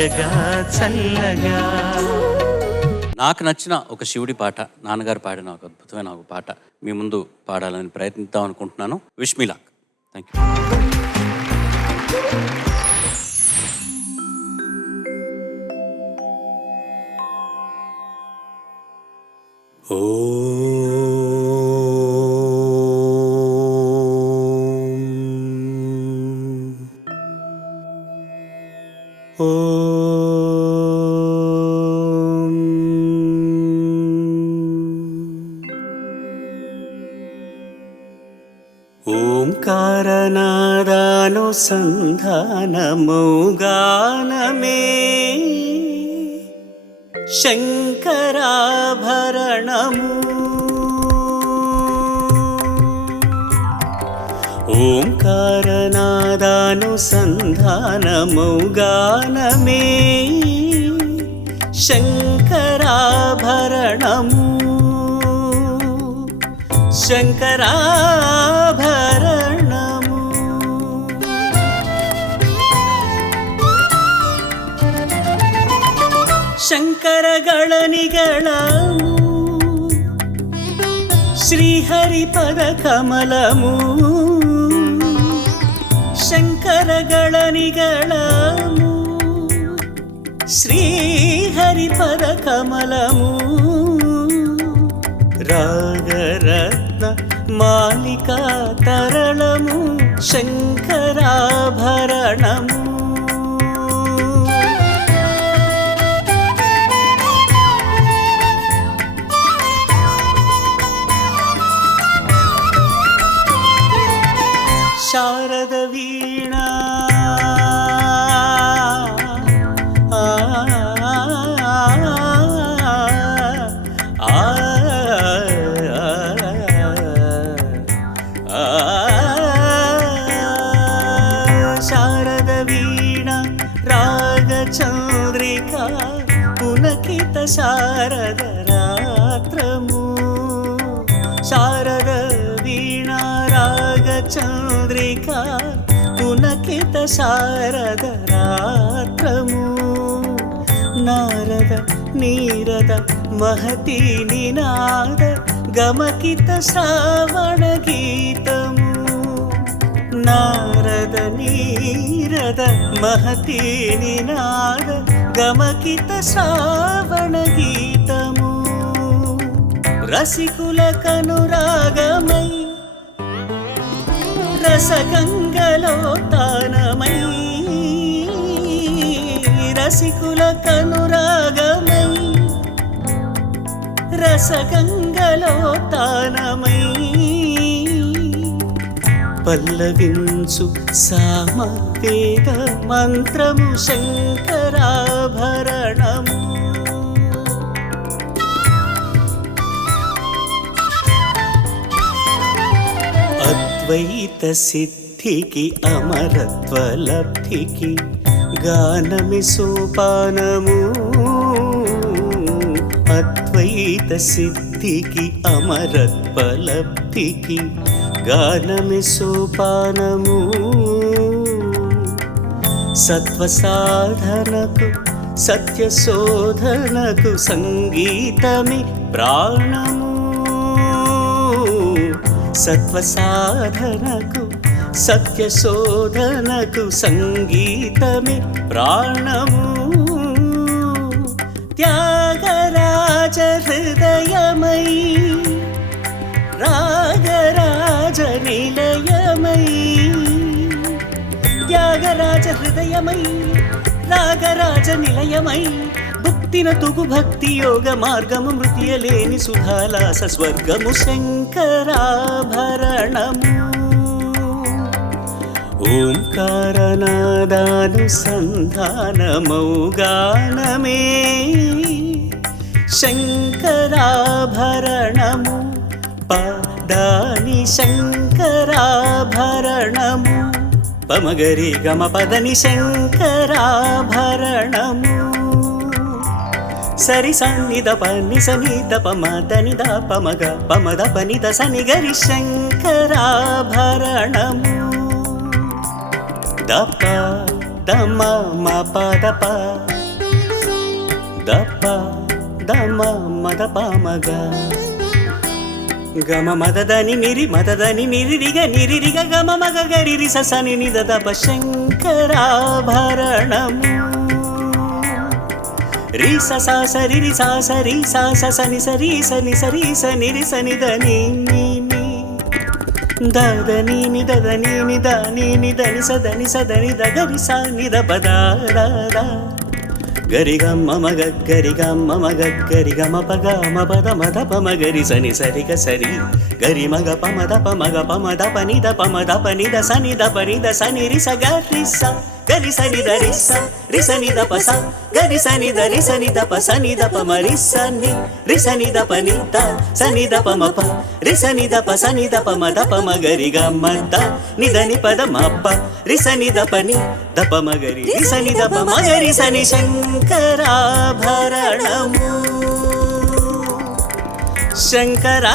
హాయగా చల్లగా. నాకు నచ్చిన ఒక శివుడి పాట, నాన్నగారు పాడిన ఒక అద్భుతమైన ఒక పాట మీ ముందు పాడాలని ప్రయత్నిద్దాం అనుకుంటున్నాను. Wish me luck. Thank you. ఓంకారనాదానుసంధానమౌగానమే శంకరాభరణము. ఓంకారనాదానుసంధానమౌగానమే శంకరాభరణము. శంకరాభరణము. శంకరగళనిగళము శ్రీహరి పదకమలము. శంకరగళనిగళము శ్రీహరి పదకమలము. రాగరత్న మాలికా తరళము శంకరాభరణము. శారద వీణా శారద వీణా రాగచంద్రికా పులకిత శారద రాత్రము. శారద వీణా రాగచంద్రికా పులకిత శారద రాత్రము. నారద నీరద మహతీ నినాద గమకిత శ్రావణ గీతము. నారద నీరద మహతీ నినాద గమకిత శ్రావణ గీతము. రసికుల కనురాగమై రసగంగలో తానమై. రసికుల కనురాగమై రసగంగలో తానమై. పల్లవించు సామవేద మంత్రము శంకరాభరణము. అద్వైత సిద్ధికి అమరత్వ లబ్ధికి గానమి సోపానము. అద్వైత సిద్ధికి అమరత్వ లబ్ధికి గానమి సోపానము. సత్వ సాధనకు సత్య శోధనకు సంగీతమి ప్రాణము. సత్వ సాధనకు సత్య శోధనకు సంగీతమి ప్రాణము. త్యాగరాజ హృదయమై రాగరాజ నిలయమై. త్యాగరాజ హృదయమై రాగరాజ నిలయమై. భక్తిన తుగు భక్తి యోగ మార్గము మృతియలేని సుధాలాస స్వర్గము శంకరాభరణము. ఓంకారనాదానుసంధానమౌగానమే శంకరాభరణము. పాదాని శంకరాభరణము. పమగరి గమ పదని శంకరాభరణము. సరి సన్నిద పని సనిద పమదని ద పమగ పమద పనిద సని గరి శంకరాభరణము. దప దమ మ పద ప దప్ప దమ మద పమగ గమ మదదని నిరిరిగ గమ మగ గరి సని నిద దప శంకరాభరణము రి సరి సని సని సని దని దని దని సదని దగరి సని ద పద గరి గమ్మ మగ గరి గమ పగ పద మద పమ గరి సని సరిగ సరి గరి మగ పమ ద పని ద సని ద సని రి స గరి సని ద రి సని ద పస గరి సని ద సని ద పమ రి సని ద పని ద సని ద పమ ప రి సని ద పమ గరి గమ్మ ద నిదని పద మప్ప రి సని ద పని ద పమ గరి రి సని ద పమ గరి సని శంకరాభరణము శంకరా